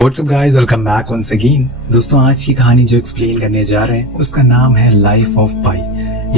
WhatsApp guys, welcome back once again. दोस्तों, आज की कहानी जो एक्सप्लेन करने जा रहे हैं उसका नाम है लाइफ ऑफ पाई।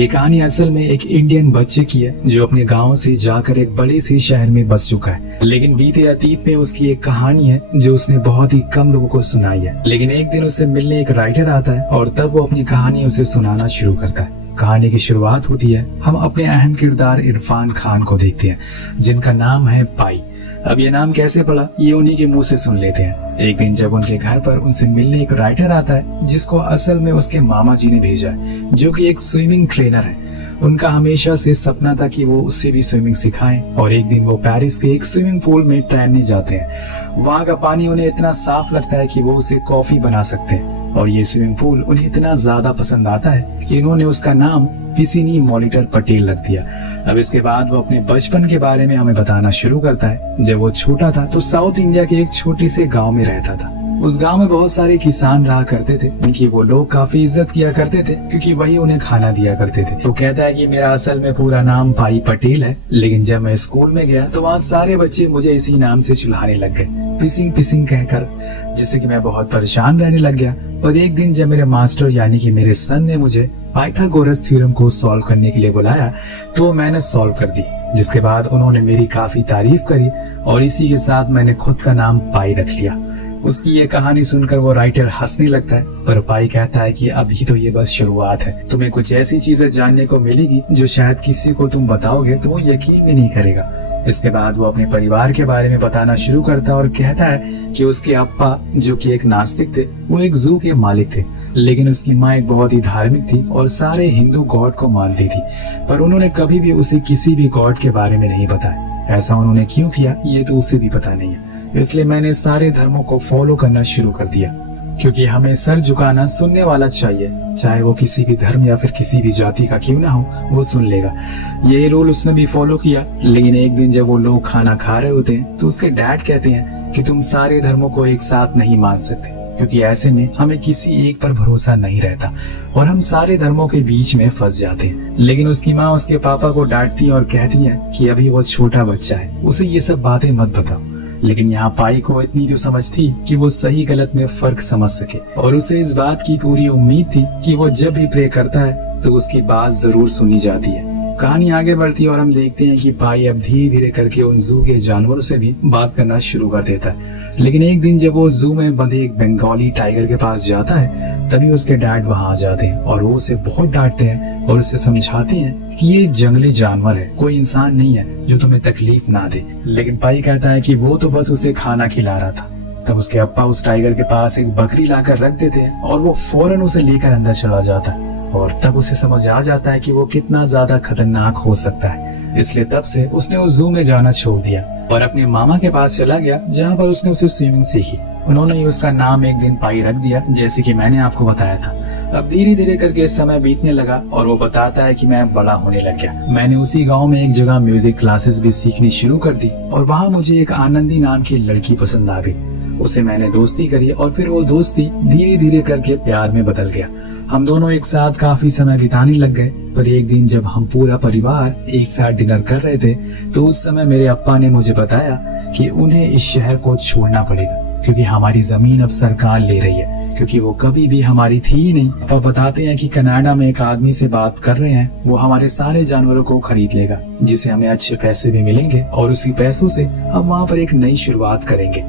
ये कहानी असल में एक इंडियन बच्चे की है जो अपने गांव से जाकर एक बड़े से शहर में बस चुका है। लेकिन बीते अतीत में उसकी एक कहानी है जो उसने बहुत ही कम लोगों को सुनाई है। लेकिन एक दिन उससे मिलने एक राइटर आता है और तब वो अपनी कहानी उसे सुनाना शुरू करता है। कहानी की शुरुआत होती है, हम अपने अहम किरदार इरफान खान को देखते हैं जिनका नाम है पाई। अब ये नाम कैसे पड़ा ये उन्हीं के मुंह से सुन लेते हैं। एक दिन जब उनके घर पर उनसे मिलने एक राइटर आता है जिसको असल में उसके मामा जी ने भेजा है, जो कि एक स्विमिंग ट्रेनर है। उनका हमेशा से सपना था कि वो उससे भी स्विमिंग सिखाएं और एक दिन वो पेरिस के एक स्विमिंग पूल में तैरने जाते हैं। वहाँ का पानी उन्हें इतना साफ लगता है कि वो उसे कॉफी बना सकते हैं और ये स्विमिंग पूल उन्हें इतना ज्यादा पसंद आता है कि इन्होंने उसका नाम पिसिनी मॉनिटर पटेल रख दिया। अब इसके बाद वो अपने बचपन के बारे में हमें बताना शुरू करता है। जब वो छोटा था तो साउथ इंडिया के एक छोटे से गांव में रहता था। उस गांव में बहुत सारे किसान रहा करते थे, उनकी वो लोग काफी इज्जत किया करते थे क्योंकि वही उन्हें खाना दिया करते थे। तो कहता है कि मेरा असल में पूरा नाम पाई पटेल है, लेकिन जब मैं स्कूल में गया तो वहाँ सारे बच्चे मुझे इसी नाम से चिल्लाने लग गए, पिसिंग पिसिंग कहकर, जिससे कि मैं बहुत परेशान रहने लग गया। और एक दिन जब मेरे मास्टर यानी कि मेरे सन ने मुझे पाइथागोरस थ्योरम को सॉल्व करने के लिए बुलाया तो मैंने सॉल्व कर दी, जिसके बाद उन्होंने मेरी काफी तारीफ करी और इसी के साथ मैंने खुद का नाम पाई रख लिया। उसकी ये कहानी सुनकर वो राइटर हंसने लगता है, पर पाई कहता है कि अभी तो ये बस शुरुआत है, तुम्हें कुछ ऐसी चीजें जानने को मिलेगी जो शायद किसी को तुम बताओगे तो वो यकीन भी नहीं करेगा। इसके बाद वो अपने परिवार के बारे में बताना शुरू करता है और कहता है कि उसके अप्पा जो कि एक नास्तिक थे, वो एक जू के मालिक थे, लेकिन उसकी माँ एक बहुत ही धार्मिक थी और सारे हिंदू गॉड को मानती थी, पर उन्होंने कभी भी उसे किसी भी गॉड के बारे में नहीं बताया। ऐसा उन्होंने क्यों किया ये तो उसे भी पता नहीं है। इसलिए मैंने सारे धर्मों को फॉलो करना शुरू कर दिया, क्योंकि हमें सर झुकाना सुनने वाला चाहिए, चाहे वो किसी भी धर्म या फिर किसी भी जाति का क्यों ना हो, वो सुन लेगा। ये रूल उसने भी फॉलो किया। लेकिन एक दिन जब वो लोग खाना खा रहे होते हैं तो उसके डैड कहते हैं कि तुम सारे धर्मों को एक साथ नहीं मान सकते, क्योंकि ऐसे में हमें किसी एक पर भरोसा नहीं रहता और हम सारे धर्मों के बीच में फंस जाते हैं। लेकिन उसकी माँ उसके पापा को डांटती है और कहती है कि अभी वो छोटा बच्चा है, उसे ये सब बातें मत बताओ। लेकिन यहाँ पाई को इतनी तो समझ थी कि वो सही गलत में फर्क समझ सके और उसे इस बात की पूरी उम्मीद थी कि वो जब भी प्रे करता है तो उसकी बात जरूर सुनी जाती है। कहानी आगे बढ़ती है और हम देखते हैं कि पाई अब धीरे धीरे करके उन जू के जानवरों से भी बात करना शुरू कर देता है। लेकिन एक दिन जब वो जू में बंधे एक बंगाली टाइगर के पास जाता है तभी उसके डैड वहां आ जाते हैं और वो उसे बहुत डांटते हैं और उसे समझाते हैं कि ये जंगली जानवर है, कोई इंसान नहीं है जो तुम्हें तकलीफ ना दे। लेकिन पाई कहता है कि वो तो बस उसे खाना खिला रहा था। तब उसके अप्पा उस टाइगर के पास एक बकरी लाकर रख देते हैं और वो फौरन उसे लेकर अंदर चला जाता है और तब उसे समझ आ जाता है कि वो कितना ज्यादा खतरनाक हो सकता है। इसलिए तब से उसने उस जू में जाना छोड़ दिया और अपने मामा के पास चला गया, जहाँ पर उसने उसे स्विमिंग सीखी। उन्होंने ही उसका नाम एक दिन पाई रख दिया, जैसे कि मैंने आपको बताया था। अब धीरे धीरे करके समय बीतने लगा और वो बताता है कि मैं बड़ा होने लग गया। मैंने उसी गांव में एक जगह म्यूजिक क्लासेस भी सीखनी शुरू कर दी और वहाँ मुझे एक आनंदी नाम की लड़की पसंद आ गई। उसे मैंने दोस्ती करी और फिर वो दोस्ती धीरे धीरे करके प्यार में बदल गया। हम दोनों एक साथ काफी समय बिताने लग गए। पर एक दिन जब हम पूरा परिवार एक साथ डिनर कर रहे थे तो उस समय मेरे अप्पा ने मुझे बताया कि उन्हें इस शहर को छोड़ना पड़ेगा, क्योंकि हमारी जमीन अब सरकार ले रही है, क्योंकि वो कभी भी हमारी थी ही नहीं। पापा बताते हैं कि कनाडा में एक आदमी से बात कर रहे हैं, वो हमारे सारे जानवरों को खरीद लेगा, जिससे हमें अच्छे पैसे भी मिलेंगे और उसी पैसों से हम वहाँ पर एक नई शुरुआत करेंगे।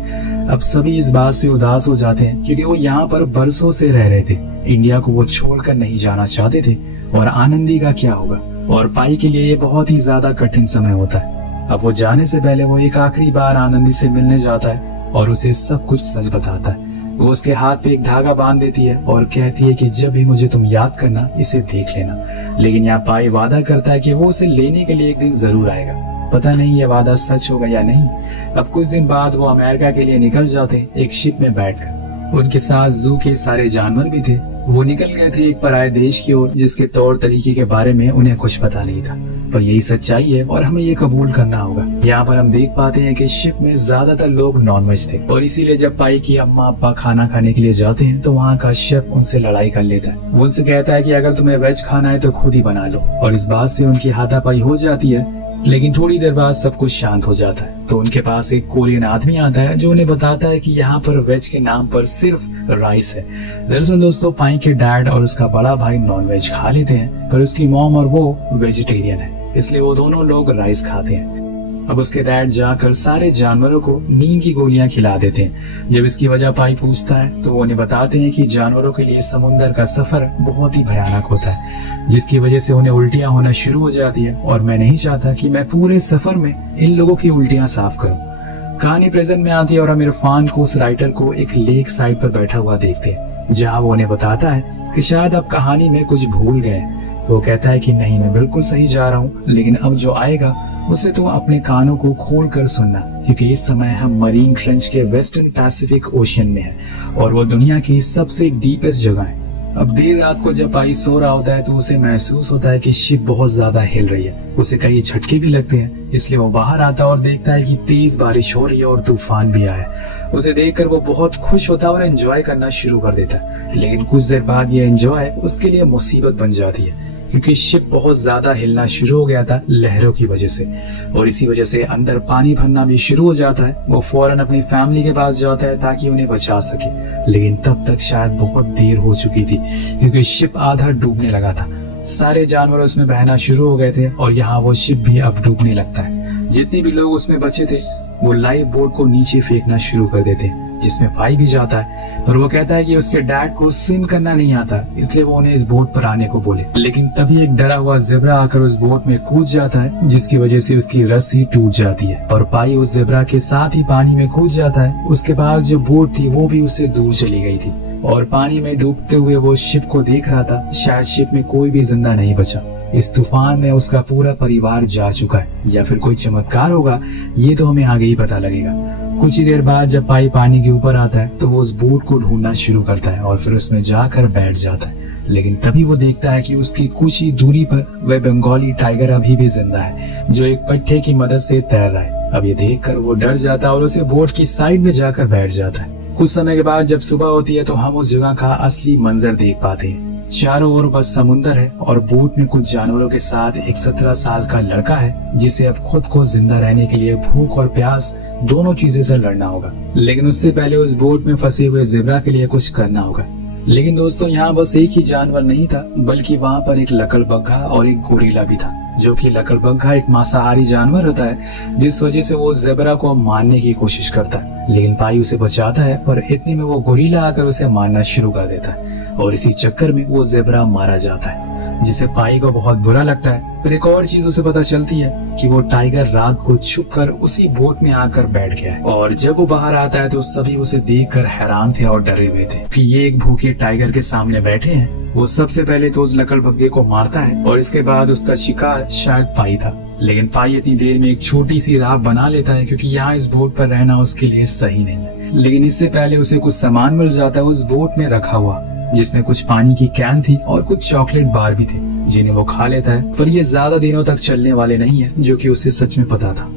अब सभी इस बात से उदास हो जाते हैं क्योंकि वो यहाँ पर बरसों से रह रहे थे। इंडिया को वो छोड़कर नहीं जाना चाहते थे और आनंदी का क्या होगा। और पाई के लिए ये बहुत ही ज्यादा कठिन समय होता है। अब वो जाने से पहले वो एक आखिरी बार आनंदी से मिलने जाता है और उसे सब कुछ सच बताता है। वो उसके हाथ पे एक धागा बांध देती है और कहती है कि जब भी मुझे तुम याद करना इसे देख लेना। लेकिन यहाँ पाई वादा करता है कि वो उसे लेने के लिए एक दिन जरूर आएगा। पता नहीं ये वादा सच होगा या नहीं। अब कुछ दिन बाद वो अमेरिका के लिए निकल जाते हैं एक शिप में बैठकर। उनके साथ जू के सारे जानवर भी थे। वो निकल गए थे एक पराये देश की ओर, जिसके तौर तरीके के बारे में उन्हें कुछ पता नहीं था, पर यही सच्चाई है और हमें ये कबूल करना होगा। यहाँ पर हम देख पाते हैं कि शिप में ज्यादातर लोग नॉनवेज थे और इसीलिए जब पाई की अम्मा अप्पा खाना खाने के लिए जाते हैं तो वहाँ का शेफ उनसे लड़ाई कर लेता है। वो उनसे कहता है कि अगर तुम्हें वेज खाना है तो खुद ही बना लो, और इस बात से उनकी हाथापाई हो जाती है। लेकिन थोड़ी देर बाद सब कुछ शांत हो जाता है। तो उनके पास एक कोरियन आदमी आता है जो उन्हें बताता है कि यहाँ पर वेज के नाम पर सिर्फ राइस है। दरअसल दोस्तों, पाई के डैड और उसका बड़ा भाई नॉनवेज खा लेते हैं, पर उसकी मॉम और वो वेजिटेरियन है, इसलिए वो दोनों लोग राइस खाते हैं। अब उसके डैड जाकर सारे जानवरों को नींद की गोलियां खिला देते हैं। जब इसकी वजह पाई पूछता है तो वो उन्हें बताते हैं कि जानवरों के लिए समुद्र का सफर बहुत ही भयानक होता है, जिसकी वजह से उन्हें उल्टियां होना शुरू हो जाती है, और मैं नहीं चाहता कि मैं पूरे सफर में इन लोगों की उल्टियां साफ करूं। कहानी प्रेजेंट में आती है और हम इरफान को, उस राइटर को, एक लेक साइड पर बैठा हुआ देखते हैं, जहाँ वो उन्हें बताता है कि शायद आप कहानी में कुछ भूल गए। तो वो कहता है कि नहीं, मैं बिल्कुल सही जा रहा हूँ, लेकिन अब जो आएगा उसे तो अपने कानों को खोल कर सुनना, क्योंकि इस समय हम मरीन ट्रेंच के वेस्टर्न पैसिफिक ओशियन में हैं और वो दुनिया की सबसे डीपेस्ट जगह है। अब देर रात को जब पाई सो रहा होता है तो उसे महसूस होता है कि शिप बहुत ज्यादा हिल रही है। उसे कई झटके भी लगते हैं, इसलिए वो बाहर आता है और देखता है कि तेज बारिश हो रही है और तूफान भी आया है। उसे देखकर वो बहुत खुश होता है और एंजॉय करना शुरू कर देता है, लेकिन कुछ देर बाद ये एंजॉय उसके लिए मुसीबत बन जाती है, क्योंकि शिप बहुत ज्यादा हिलना शुरू हो गया था लहरों की वजह से, और इसी वजह से अंदर पानी भरना भी शुरू हो जाता है। वो फौरन अपनी फैमिली के पास जाता है ताकि उन्हें बचा सके, लेकिन तब तक शायद बहुत देर हो चुकी थी, क्योंकि शिप आधा डूबने लगा था। सारे जानवर उसमें बहना शुरू हो गए थे और यहाँ वो शिप भी अब डूबने लगता है। जितने भी लोग उसमें बचे थे वो लाइफ बोट को नीचे फेंकना शुरू कर देते हैं, जिसमें पाई भी जाता है, पर वो कहता है कि उसके डैड को स्विम करना नहीं आता, इसलिए वो उन्हें इस बोट पर आने को बोले। लेकिन तभी एक डरा हुआ ज़ेब्रा आकर उस बोट में कूद जाता है, जिसकी वजह से उसकी रस्सी टूट जाती है और पाई उस ज़ेब्रा के साथ ही पानी में कूद जाता है। उसके बाद जो बोट थी वो भी उससे दूर चली गई थी और पानी में डूबते हुए वो शिप को देख रहा था। शायद शिप में कोई भी जिंदा नहीं बचा। इस तूफान में उसका पूरा परिवार जा चुका है, या फिर कोई चमत्कार होगा, ये तो हमें आगे ही पता लगेगा। कुछ ही देर बाद जब पाई पानी के ऊपर आता है तो वो उस बोट को ढूंढना शुरू करता है और फिर उसमें जाकर बैठ जाता है। लेकिन तभी वो देखता है कि उसकी कुछ ही दूरी पर वह बंगाली टाइगर अभी भी जिंदा है, जो एक पट्टे की मदद से तैर रहा है। अब ये देखकर वो डर जाता है और उसे बोट की साइड में जाकर बैठ जाता है। कुछ समय के बाद जब सुबह होती है तो हम उस जगह का असली मंजर देख पाते हैं। चारों ओर बस समुंदर है और बोट में कुछ जानवरों के साथ एक 17 साल का लड़का है, जिसे अब खुद को जिंदा रहने के लिए भूख और प्यास दोनों चीजें से लड़ना होगा। लेकिन उससे पहले उस बोट में फंसे हुए ज़ेब्रा के लिए कुछ करना होगा। लेकिन दोस्तों, यहाँ बस एक ही जानवर नहीं था, बल्कि वहाँ पर एक लकड़बग्घा और एक गोरिल्ला भी था, जो कि लकड़बग्घा एक मांसाहारी जानवर होता है, जिस वजह से वो ज़ेब्रा को मारने की कोशिश करता है। लेकिन पाई उसे बचाता है, पर इतने में वो गोरिल्ला आकर उसे मारना शुरू कर देता है और इसी चक्कर में वो ज़ेब्रा मारा जाता है, जिसे पाई को बहुत बुरा लगता है। फिर एक और चीज उसे पता चलती है कि वो टाइगर रात को छुपकर उसी बोट में आकर बैठ गया है, और जब वो बाहर आता है तो सभी उसे देखकर हैरान थे और डरे हुए थे कि ये एक भूखे टाइगर के सामने बैठे हैं। वो सबसे पहले तो उस लकड़बग्घे को मारता है और इसके बाद उसका शिकार शायद पाई था। लेकिन पाई इतनी देर में एक छोटी सी राह बना लेता है, क्योंकि यहाँ इस बोट पर रहना उसके लिए सही नहीं है। लेकिन इससे पहले उसे कुछ सामान मिल जाता है उस बोट में रखा हुआ, जिसमें कुछ पानी की कैन थी और कुछ चॉकलेट बार भी थे, जिन्हें वो खा लेता है। पर ये ज्यादा दिनों तक चलने वाले नहीं है, जो कि उसे सच में पता था।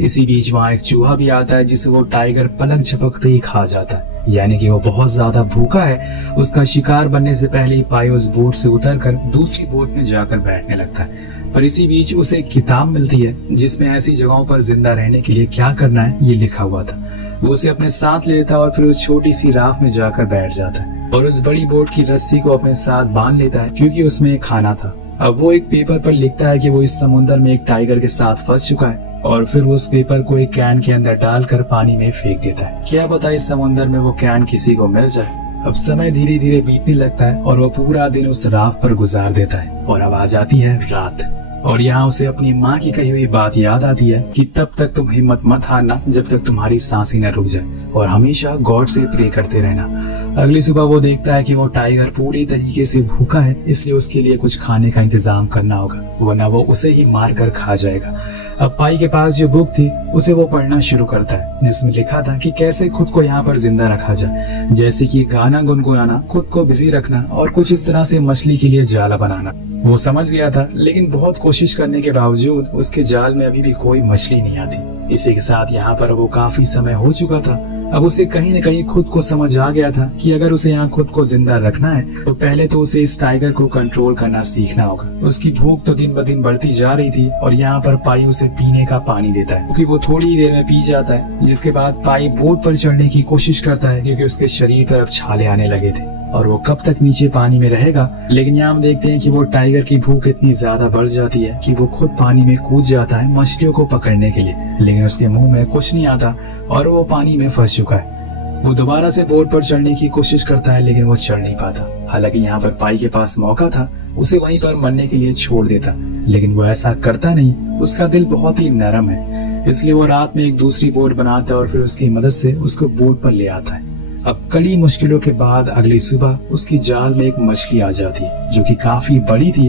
इसी बीच वहाँ एक चूहा भी आता है, जिसे वो टाइगर पलक झपकते ही खा जाता है, यानी कि वो बहुत ज्यादा भूखा है। उसका शिकार बनने से पहले ही पाई उस बोट से उतरकर दूसरी बोट में जाकर बैठने लगता है। पर इसी बीच उसे एक किताब मिलती है, जिसमें ऐसी जगहों पर जिंदा रहने के लिए क्या करना है ये लिखा हुआ था। वो उसे अपने साथ ले लेता है और फिर उस छोटी सी राह में जाकर बैठ जाता है और उस बड़ी बोट की रस्सी को अपने साथ बांध लेता है, क्योंकि उसमें एक खाना था। अब वो एक पेपर पर लिखता है कि वो इस समुद्र में एक टाइगर के साथ फंस चुका है, और फिर उस पेपर को एक कैन के अंदर डालकर पानी में फेंक देता है। क्या पता इस समुद्र में वो कैन किसी को मिल जाए। अब समय धीरे धीरे बीतने लगता है और वो पूरा दिन उस राह पर गुजार देता है, और अब आ जाती है रात। और यहाँ उसे अपनी माँ की कही हुई बात याद आती है कि तब तक तुम हिम्मत मत हारना जब तक तुम्हारी सांसें न रुक जाए, और हमेशा गॉड से प्रे करते रहना। अगली सुबह वो देखता है कि वो टाइगर पूरी तरीके से भूखा है, इसलिए उसके लिए कुछ खाने का इंतजाम करना होगा, वरना वो उसे ही मार कर खा जाएगा। अब पाई के पास जो बुक थी उसे वो पढ़ना शुरू करता है, जिसमें लिखा था कि कैसे खुद को यहाँ पर जिंदा रखा जाए, जैसे कि गाना गुनगुनाना, खुद को बिजी रखना और कुछ इस तरह से मछली के लिए जाला बनाना। वो समझ गया था, लेकिन बहुत कोशिश करने के बावजूद उसके जाल में अभी भी कोई मछली नहीं आती। इसी के साथ यहाँ पर वो काफी समय हो चुका था अब उसे कहीं न कहीं खुद को समझ आ गया था कि अगर उसे यहाँ खुद को जिंदा रखना है तो पहले तो उसे इस टाइगर को कंट्रोल करना सीखना होगा। उसकी भूख तो दिन ब दिन बढ़ती जा रही थी और यहाँ पर पाई उसे पीने का पानी देता है क्योंकि वो थोड़ी ही देर में पी जाता है। जिसके बाद पाई बोट पर चढ़ने की कोशिश करता है क्योंकि उसके शरीर पर अब छाले आने लगे थे और वो कब तक नीचे पानी में रहेगा। लेकिन यहाँ हम देखते हैं कि वो टाइगर की भूख इतनी ज्यादा बढ़ जाती है कि वो खुद पानी में कूद जाता है मछलियों को पकड़ने के लिए, लेकिन उसके मुंह में कुछ नहीं आता और वो पानी में फंस चुका है। वो दोबारा से बोट पर चढ़ने की कोशिश करता है लेकिन वो चढ़ नहीं पाता। हालांकि यहाँ पर पाई के पास मौका था, उसे वहीं पर मरने के लिए छोड़ देता, लेकिन वो ऐसा करता नहीं। उसका दिल बहुत ही नरम है, इसलिए वो रात में एक दूसरी बोट बनाता है और फिर उसकी मदद से उसको बोट पर ले आता है। अब कड़ी मुश्किलों के बाद अगली सुबह उसकी जाल में एक मछली आ जाती है जो कि काफी बड़ी थी।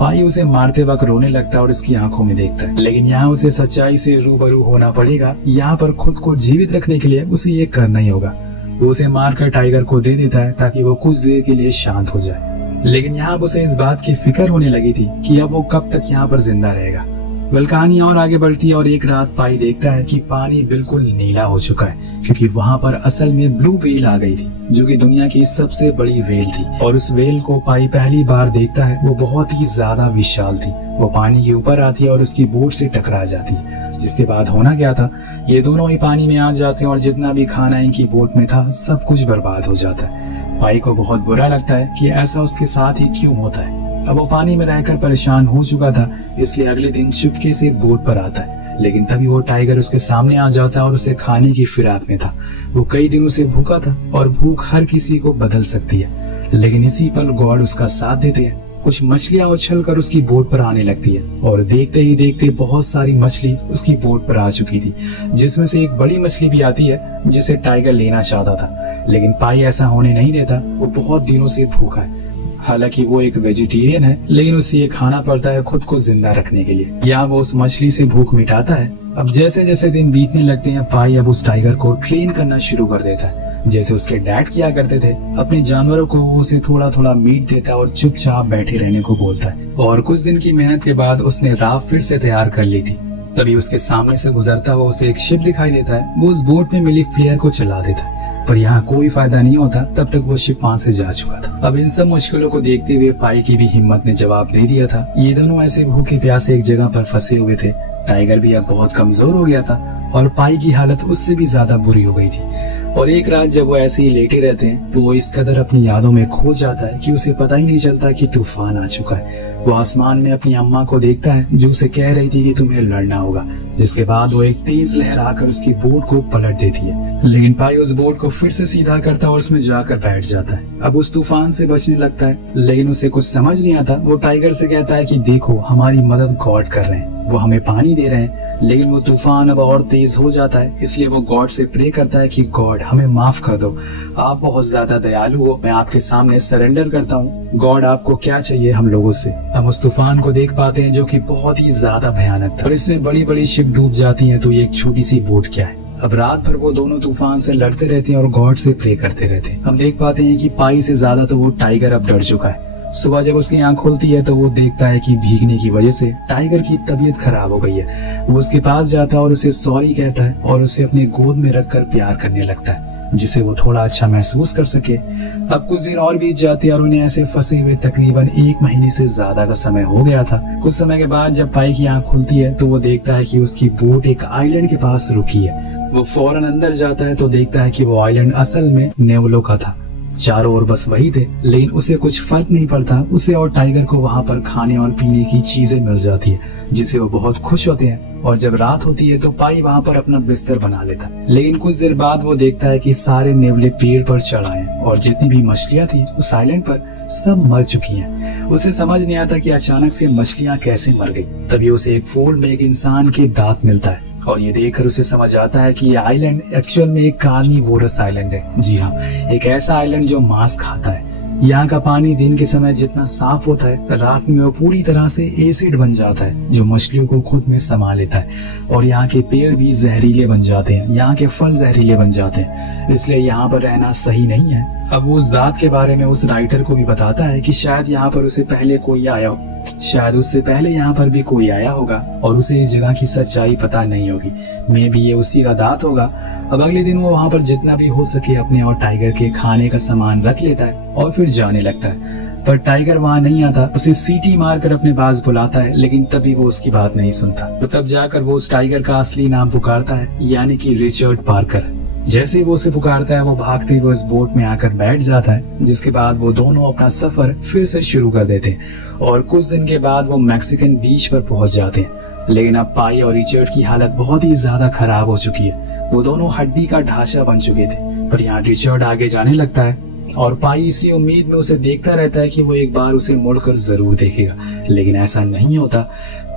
पाई उसे मारते वक्त रोने लगता है और उसकी आंखों में देखता है, लेकिन यहाँ उसे सच्चाई से रूबरू होना पड़ेगा। यहाँ पर खुद को जीवित रखने के लिए उसे ये करना ही होगा। वो उसे मारकर टाइगर को दे देता है ताकि वो कुछ देर के लिए शांत हो जाए। लेकिन यहाँ उसे इस बात की फिक्र होने लगी थी कि अब वो कब तक यहाँ पर जिंदा रहेगा। वेल कहानी और आगे बढ़ती है और एक रात पाई देखता है कि पानी बिल्कुल नीला हो चुका है क्योंकि वहाँ पर असल में ब्लू व्हेल आ गई थी जो कि दुनिया की सबसे बड़ी व्हेल थी। और उस व्हेल को पाई पहली बार देखता है। वो बहुत ही ज्यादा विशाल थी। वो पानी के ऊपर आती है और उसकी बोट से टकरा जाती है, जिसके बाद होना क्या था, ये दोनों ही पानी में आ जाते हैं और जितना भी खाना इनकी बोट में था सब कुछ बर्बाद हो जाता है। पाई को बहुत बुरा लगता है कि ऐसा उसके साथ ही क्यों होता है। अब वो पानी में रहकर परेशान हो चुका था, इसलिए अगले दिन चुपके से बोट पर आता है। लेकिन तभी वो टाइगर उसके सामने आ जाता है और उसे खाने की फिराक में था। वो कई दिनों से भूखा था और भूख हर किसी को बदल सकती है, लेकिन इसी पल गॉड उसका साथ देते हैं। कुछ मछलियां उछल कर उसकी बोट पर आने लगती है और देखते ही देखते बहुत सारी मछली उसकी बोट पर आ चुकी थी, जिसमें से एक बड़ी मछली भी आती है जिसे टाइगर लेना चाहता था। लेकिन पाई ऐसा होने नहीं देता। वो बहुत दिनों से भूखा है। हालांकि वो एक वेजिटेरियन है, लेकिन उसे ये खाना पड़ता है खुद को जिंदा रखने के लिए। यहाँ वो उस मछली से भूख मिटाता है। अब जैसे जैसे दिन बीतने लगते हैं, पाई अब उस टाइगर को ट्रेन करना शुरू कर देता है, जैसे उसके डैड किया करते थे। अपने जानवरों को उसे थोड़ा थोड़ा मीट देता है और चुपचाप बैठे रहने को बोलता है। और कुछ दिन की मेहनत के बाद उसने राफ्ट फिर से तैयार कर ली थी। तभी उसके सामने से गुजरता हुआ उसे एक शिप दिखाई देता है। वो उस बोट में मिली फ्लेयर को चला देता है, पर यहाँ कोई फायदा नहीं होता। तब तक वो शिप वहाँ से जा चुका था। अब इन सब मुश्किलों को देखते हुए पाई की भी हिम्मत ने जवाब दे दिया था। ये दोनों ऐसे भूखे प्यासे एक जगह पर फंसे हुए थे। टाइगर भी अब बहुत कमजोर हो गया था और पाई की हालत उससे भी ज्यादा बुरी हो गई थी। और एक रात जब वो ऐसे ही लेटे रहते हैं तो वो इस कदर अपनी यादों में खो जाता है कि उसे पता ही नहीं चलता कि तूफान आ चुका है। वो आसमान में अपनी अम्मा को देखता है जो उसे कह रही थी कि तुम्हें लड़ना होगा। जिसके बाद वो एक तेज लहर आकर उसकी बोट को पलट देती है, लेकिन पाई उस बोट को फिर से सीधा करता है और उसमें जाकर बैठ जाता है। अब उस तूफान से बचने लगता है, लेकिन उसे कुछ समझ नहीं आता। वो टाइगर से कहता है कि देखो हमारी मदद गॉड कर रहे हैं, वो हमें पानी दे रहे हैं। लेकिन वो तूफान अब और तेज हो जाता है, इसलिए वो गॉड से प्रे करता है कि गॉड हमें माफ कर दो, आप बहुत ज्यादा दयालु हो, मैं आपके सामने सरेंडर करता हूँ। गॉड आपको क्या चाहिए हम लोगों से। हम उस तूफान को देख पाते हैं जो कि बहुत ही ज्यादा भयानक था और इसमें बड़ी बड़ी शिप डूब जाती हैं, तो ये एक छोटी सी बोट क्या है। अब रात भर वो दोनों तूफान से लड़ते रहते हैं और गॉड से प्रे करते रहते हैं। हम देख पाते हैं कि पाई से ज्यादा तो वो टाइगर अब डर चुका है। सुबह जब उसकी आंख खुलती है तो वो देखता है कि भीगने की वजह से टाइगर की तबीयत खराब हो गई है। वो उसके पास जाता है और उसे सॉरी कहता है और उसे अपने गोद में रखकर प्यार करने लगता है, जिसे वो थोड़ा अच्छा महसूस कर सके। अब कुछ दिन और बीत जाते हैं और उन्हें ऐसे फंसे हुए तकरीबन 1 महीने से ज्यादा का समय हो गया था। कुछ समय के बाद जब पाई की आंख खुलती है तो वो देखता है कि उसकी बोट एक आइलैंड के पास रुकी है। वो फौरन अंदर जाता है तो देखता है कि वो आइलैंड असल में नेवलो का था। चारों ओर बस वही थे, लेकिन उसे कुछ फर्क नहीं पड़ता। उसे और टाइगर को वहाँ पर खाने और पीने की चीजें मिल जाती है, जिससे वो बहुत खुश होते हैं। और जब रात होती है तो पाई वहाँ पर अपना बिस्तर बना लेता है। लेकिन कुछ देर बाद वो देखता है कि सारे नेवले पेड़ पर चढ़ आए और जितनी भी मछलियाँ थी उस आइलैंड पर सब मर चुकी हैं। उसे समझ नहीं आता कि अचानक से मछलियाँ कैसे मर गई। तभी उसे एक फूल में एक इंसान के दांत मिलता है और ये देखकर उसे समझ आता है कि ये आइलैंड एक्चुअल में एक कार्निवोरस आइलैंड है। जी हाँ, एक ऐसा आइलैंड जो मांस खाता है। यहाँ का पानी दिन के समय जितना साफ होता है, रात में वो पूरी तरह से एसिड बन जाता है जो मछलियों को खुद में समा लेता है। और यहाँ के पेड़ भी जहरीले बन जाते हैं, यहाँ के फल जहरीले बन जाते हैं, इसलिए यहाँ पर रहना सही नहीं है। अब वो उस दांत के बारे में उस राइटर को भी बताता है कि शायद यहाँ पर उसे पहले कोई आया हो शायद उससे पहले यहाँ पर भी कोई आया होगा और उसे इस जगह की सच्चाई पता नहीं होगी। मे बी ये उसी का दांत होगा। अब अगले दिन वो वहाँ पर जितना भी हो सके अपने और टाइगर के खाने का सामान रख लेता है और फिर जाने लगता है। पर टाइगर वहाँ नहीं आता, उसे सीटी मारकर अपने पास बुलाता है, लेकिन तभी वो उसकी बात नहीं सुनता। तो तब जाकर वो उस टाइगर का असली नाम पुकारता है, यानी कि रिचर्ड पार्कर। जैसे ही वो उसे पुकारता है वो भागते हुए उस बोट में आकर बैठ जाता है, जिसके बाद वो दोनों अपना सफर फिर से शुरू कर देते हैं और कुछ दिन के बाद वो मैक्सिकन बीच पर पहुंच जाते हैं। लेकिन अब पाई और रिचर्ड की हालत बहुत ही ज्यादा खराब हो चुकी है। वो दोनों हड्डी का ढांचा बन चुके थे। पर यहाँ रिचर्ड आगे जाने लगता है और पाई इसी उम्मीद में उसे देखता रहता है कि वो एक बार उसे मुड़कर जरूर देखेगा, लेकिन ऐसा नहीं होता।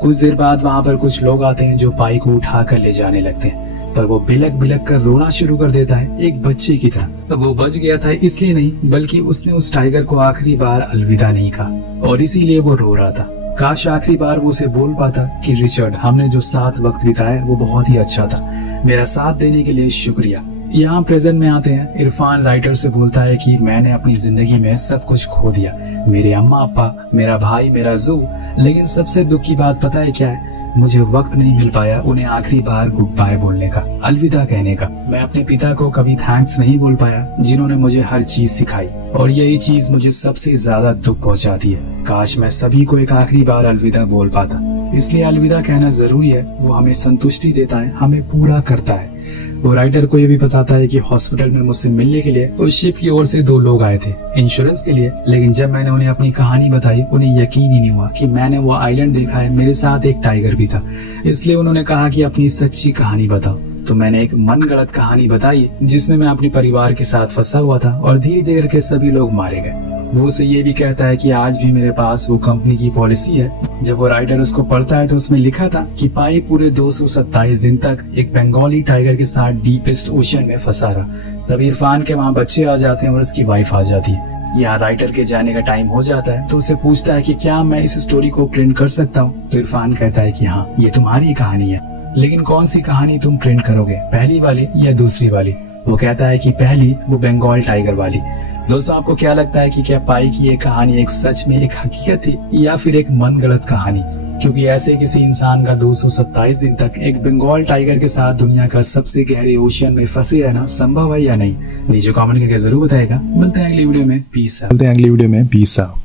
कुछ देर बाद वहाँ पर कुछ लोग आते हैं जो पाई को उठाकर ले जाने लगते हैं, पर वो बिलक बिलक कर रोना शुरू कर देता है, एक बच्चे की तरह। वो बच गया था इसलिए नहीं, बल्कि उसने उस टाइगर को आखिरी बार अलविदा नहीं कहा और इसीलिए वो रो रहा था। काश आखिरी बार वो उसे बोल पाता कि रिचर्ड, हमने जो साथ वक्त बिताया वो बहुत ही अच्छा था, मेरा साथ देने के लिए शुक्रिया। यहाँ प्रेजेंट में आते हैं। इरफान राइटर से बोलता है कि मैंने अपनी जिंदगी में सब कुछ खो दिया, मेरे अम्मा अप्पा, मेरा भाई, मेरा जू, लेकिन सबसे दुख की बात पता है क्या है? मुझे वक्त नहीं मिल पाया उन्हें आखिरी बार गुड बाय बोलने का, अलविदा कहने का। मैं अपने पिता को कभी थैंक्स नहीं बोल पाया, जिन्होंने मुझे हर चीज सिखाई, और यही चीज मुझे सबसे ज्यादा दुख पहुंचाती है। काश मैं सभी को एक आखिरी बार अलविदा बोल पाता। इसलिए अलविदा कहना जरूरी है। वो हमें संतुष्टि देता है, हमें पूरा करता है। वो राइटर को ये भी बताता है कि हॉस्पिटल में मुझसे मिलने के लिए उस शिप की ओर से 2 लोग आए थे इंश्योरेंस के लिए, लेकिन जब मैंने उन्हें अपनी कहानी बताई उन्हें यकीन ही नहीं हुआ कि मैंने वो आइलैंड देखा है, मेरे साथ एक टाइगर भी था। इसलिए उन्होंने कहा कि अपनी सच्ची कहानी बताओ। तो मैंने एक मनगढ़ंत कहानी बताई जिसमें मैं अपने परिवार के साथ फंसा हुआ था और धीरे धीरे करके सभी लोग मारे गए। वो उसे ये भी कहता है कि आज भी मेरे पास वो कंपनी की पॉलिसी है। जब वो राइटर उसको पढ़ता है तो उसमें लिखा था कि पाई पूरे 227 दिन तक एक बंगाली टाइगर के साथ डीपेस्ट ओशन में फंसा रहा। तब इरफान के वहाँ बच्चे आ जाते हैं और उसकी वाइफ आ जाती है। यहाँ राइटर के जाने का टाइम हो जाता है तो उसे पूछता है कि क्या मैं इस स्टोरी को प्रिंट कर सकता हूँ? तो इरफान कहता है कि हाँ, ये तुम्हारी कहानी है, लेकिन कौन सी कहानी तुम प्रिंट करोगे, पहली वाली या दूसरी वाली? वो कहता है कि पहली, वो बंगाल टाइगर वाली। दोस्तों, आपको क्या लगता है कि क्या पाई की ये कहानी एक सच में एक हकीकत थी या फिर एक मनगढ़ंत कहानी? क्योंकि ऐसे किसी इंसान का 227 दिन तक एक बंगाल टाइगर के साथ दुनिया का सबसे गहरे ओशियन में फंसे रहना संभव है या नहीं? नीचे कमेंट करके जरूर बताएगा। मिलते हैं अगली वीडियो में, पीस आउट।